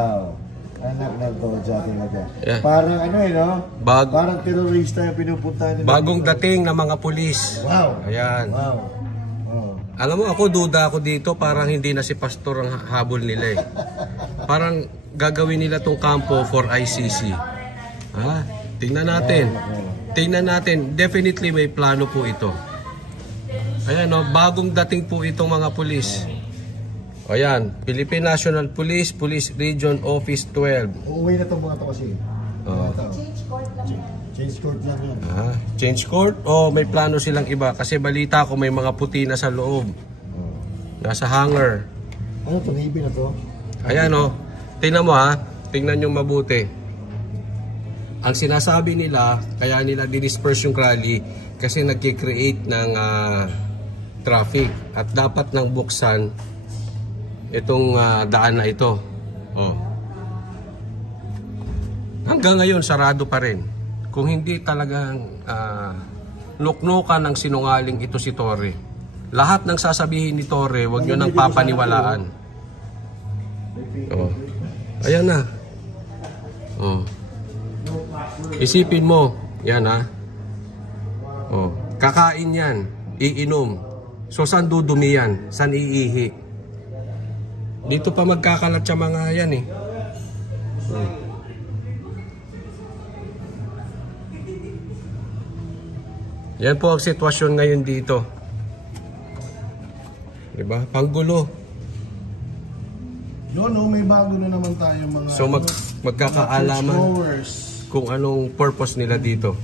Wow. Anak ng Doja talaga. Yeah. Parang ano no? Parang terorista yung pinupuntahan nila. Bagong dating ng mga pulis. Wow. Ayan. Wow. Oh. Alam mo, ako duda ako dito, parang hindi na si Pastor ang habol nila eh. Parang gagawin nila tong kampo for ICC. Ha? Tingnan natin. Tingnan natin. Definitely may plano po ito. Ayan o, bagong dating po itong mga pulis. Ayan, Philippine National Police, Police Region Office 12. Uuwi na itong mga ito kasi. Change court lang yan. Change court lang yan. Change court? O may plano silang iba? Kasi balita ko may mga puti na sa loob. Nasa hangar. Ano ito? Navy na to? Ayan o. Tingnan mo ha. Tingnan nyo mabuti. Ang sinasabi nila, kaya nila dinisperse yung rally kasi nagkikreate ng traffic. At dapat nang buksan itong daan na ito. Oh. Hanggang ngayon, sarado pa rin. Kung hindi talagang nuknukan ng sinungaling ito si Torre. Lahat ng sasabihin ni Torre, huwag nyo nang papaniwalaan. Oh. Ayan na. Oh. Isipin mo, yan ha. Oh. Kakain yan, iinom. So saan dudumi yan? Saan iihi? Dito pa magkakalat sa mga yan eh. Yan po ang sitwasyon ngayon dito. Diba? Panggulo. No, may bago na naman tayo mga So magkakaalaman kung anong purpose nila dito.